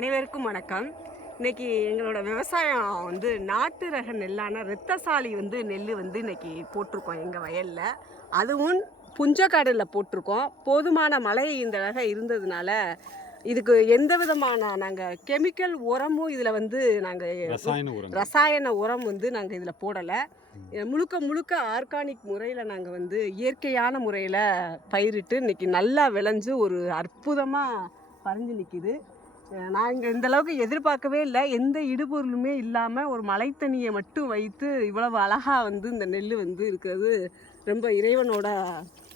அனைவருக்கும் வணக்கம். இன்னைக்கு எங்களோட விவசாயம் வந்து நாட்டு ரக நெல்லான ரத்தசாலி நெல் இன்னைக்கு போட்டிருக்கோம் எங்கள் வயலில். அதுவும் புஞ்சக்காடில் போட்டிருக்கோம். போதுமான மழை இந்த ரகம் இருந்ததுனால இதுக்கு எந்த விதமான நாங்கள் கெமிக்கல் உரமும் இதில் நாங்கள் ரசாயன உரம் நாங்கள் இதில் போடலை. முழுக்க முழுக்க ஆர்கானிக் முறையில் நாங்கள் இயற்கையான முறையில் பயிரிட்டு இன்னைக்கு நல்லா விளைஞ்சு ஒரு அற்புதமாக பறிஞ்சு நிற்கிது. நாங்கள் இந்த அளவுக்கு எதிர்பார்க்கவே இல்லை. எந்த இடுபொருளுமே இல்லாமல் ஒரு மழைத்தண்ணியை மட்டும் வைத்து இவ்வளவு அழகாக இந்த நெல் இருக்கிறது ரொம்ப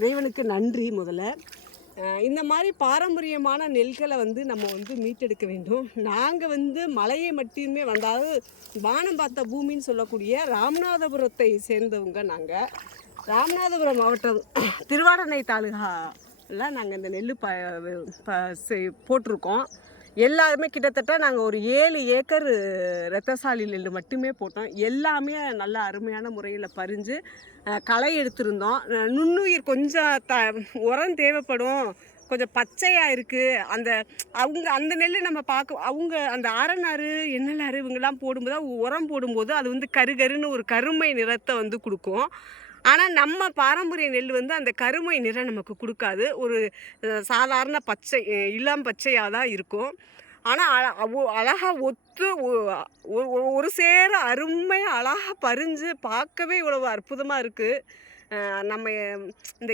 இறைவனுக்கு நன்றி. முதல்ல இந்த மாதிரி பாரம்பரியமான நெல்களை நம்ம மீட்டெடுக்க வேண்டும். நாங்கள் மழையை மட்டுமே அதாவது வானம் பார்த்த பூமின்னு சொல்லக்கூடிய ராமநாதபுரத்தை சேர்ந்தவங்க. நாங்கள் ராமநாதபுரம் மாவட்டம் திருவாடனை தாலுகாவில் நாங்கள் இந்த நெல் போட்டிருக்கோம். எல்லாருமே கிட்டத்தட்ட நாங்கள் ஒரு 7 ஏக்கர் ரத்தசாலி நெல் மட்டுமே போட்டோம். எல்லாமே நல்ல அருமையான முறையில் பறிஞ்சு களை எடுத்திருந்தோம். நுண்ணுயிர் கொஞ்சம் உரம் தேவைப்படும், கொஞ்சம் பச்சையாக இருக்குது. அந்த நெல் நம்ம அவங்க அந்த ஆரநாறு எண்ணெய் இவங்கெல்லாம் போடும்போது உரம் போடும்போது அது கருன்னு ஒரு கருமை நிறத்தை கொடுக்கும். ஆனால் நம்ம பாரம்பரிய நெல் அந்த கருமை நிறம் நமக்கு கொடுக்காது. ஒரு சாதாரண பச்சை இளம் பச்சையாக தான் இருக்கும். ஆனால் அழகாக ஒத்து ஒரு சேர அருமையாக அழகாக பறிஞ்சு பார்க்கவே இவ்வளவு அற்புதமாக இருக்குது. நம்ம இந்த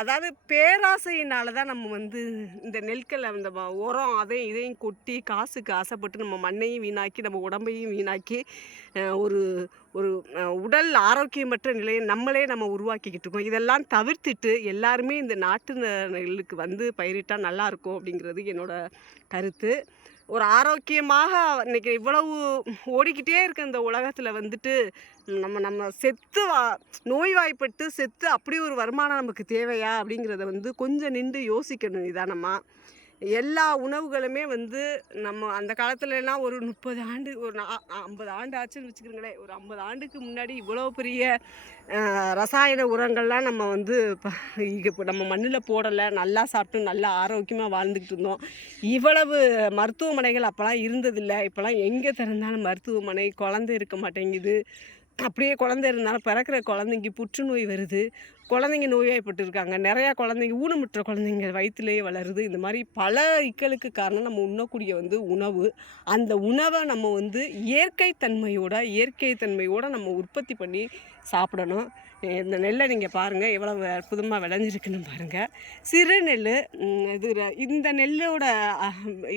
அதாவது பேராசையினால தான் நம்ம இந்த நெல்களை அந்த உரம் அதையும் இதையும் கொட்டி காசுக்கு ஆசைப்பட்டு நம்ம மண்ணையும் வீணாக்கி நம்ம உடம்பையும் வீணாக்கி ஒரு ஒரு உடல் ஆரோக்கியமற்ற நிலையை நம்ம உருவாக்கிக்கிட்டு இருக்கோம். இதெல்லாம் தவிர்த்துட்டு எல்லாருமே இந்த நாட்டு நெல்லுக்கு பயிரிட்டால் நல்லாயிருக்கும் அப்படிங்கிறது என்னோடய கருத்து. ஒரு ஆரோக்கியமாக இன்றைக்கி இவ்வளவு ஓடிக்கிட்டே இருக்க இந்த உலகத்தில் நம்ம செத்து நோய்வாய்ப்பட்டு செத்து அப்படி ஒரு வருமானம் நமக்கு தேவையா அப்படிங்கிறத கொஞ்சம் நின்று யோசிக்கணும் நிதானமாக. எல்லா உணவுகளுமே நம்ம அந்த காலத்துலலாம் ஒரு 30 ஆண்டு ஒரு 50 ஆண்டு ஆச்சுன்னு வச்சுக்கிறீங்களேன். ஒரு 50 ஆண்டுக்கு முன்னாடி இவ்வளோ பெரிய ரசாயன உரங்கள்லாம் நம்ம இப்போ நம்ம மண்ணில் போடலை. நல்லா சாப்பிட்டு நல்லா ஆரோக்கியமாக வாழ்ந்துக்கிட்டு இருந்தோம். இவ்வளவு மருத்துவமனைகள் அப்போலாம் இருந்ததில்லை. இப்போலாம் எங்கே திறந்தாலும் மருத்துவமனை, குழந்தை இருக்க மாட்டேங்குது. அப்படியே குழந்தை இருந்தாலும் பிறக்கிற குழந்தைங்க புற்றுநோய் வருது. குழந்தைங்க நோய்வாய்ப்பட்டு இருக்காங்க. நிறையா குழந்தைங்க ஊனமுற்ற குழந்தைங்க வயிற்றுலேயே வளருது. இந்த மாதிரி பல இக்களுக்கு காரணம் நம்ம உண்ணக்கூடிய உணவு. அந்த உணவை நம்ம இயற்கை தன்மையோடு நம்ம உற்பத்தி பண்ணி சாப்பிடணும். இந்த நெல்லை நீங்கள் பாருங்கள் எவ்வளவு அற்புதமாக விளைஞ்சிருக்குன்னு பாருங்கள். சிறு நெல் இந்த நெல்லோட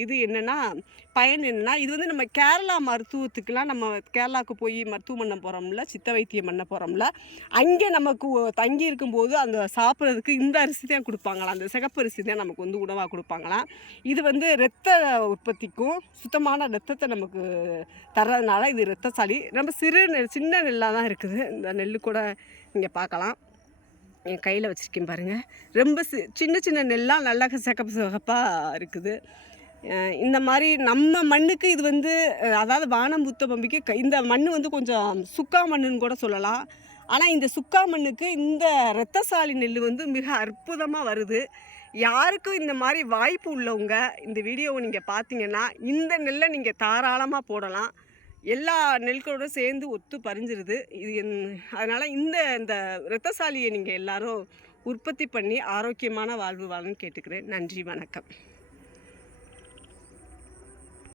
இது என்னென்னா பயன் என்னென்னா இது நம்ம கேரளா மருத்துவத்துக்கெலாம் நம்ம கேரளாவுக்கு போய் மருத்துவம் பண்ண போகிறோம்ல, சித்த வைத்தியம் பண்ண போகிறோம்ல, அங்கே நமக்கு தங்கி இருக்கும்போது அந்த சாப்பிட்றதுக்கு இந்த அரிசி தான் கொடுப்பாங்களாம். அந்த சிகப்பு அரிசி தான் நமக்கு உணவாக கொடுப்பாங்களாம். இது இரத்த உற்பத்திக்கும் சுத்தமான இரத்தத்தை நமக்கு தர்றதுனால இது இரத்தசாலி. நம்ம சின்ன நெல்லாக தான் இருக்குது. இந்த நெல் கூட நீங்கள் பார்க்கலாம். என் கையில் வச்சுருக்கேன் பாருங்கள். ரொம்ப சின்ன சின்ன நெல்லாம் நல்லா சிகப்பாக இருக்குது. இந்த மாதிரி நம்ம மண்ணுக்கு இது அதாவது வானம் புத்த பம்பிக்கு இந்த மண் கொஞ்சம் சுக்கா மண்ணுன்னு கூட சொல்லலாம். ஆனால் இந்த சுக்கா மண்ணுக்கு இந்த இரத்தசாலி நெல் மிக அற்புதமாக வருது. யாருக்கும் இந்த மாதிரி வாய்ப்பு உள்ளவங்க இந்த வீடியோவை நீங்கள் பார்த்தீங்கன்னா இந்த நெல்லை நீங்கள் தாராளமாக போடலாம். எல்லா நெல்களோடு சேர்ந்து ஒத்து பறிஞ்சிருது இது. அதனால் இந்த இரத்தசாலியை நீங்கள் எல்லாரும் உற்பத்தி பண்ணி ஆரோக்கியமான வாழ்வு வாழணும்னு கேட்டுக்கிறேன். நன்றி, வணக்கம்.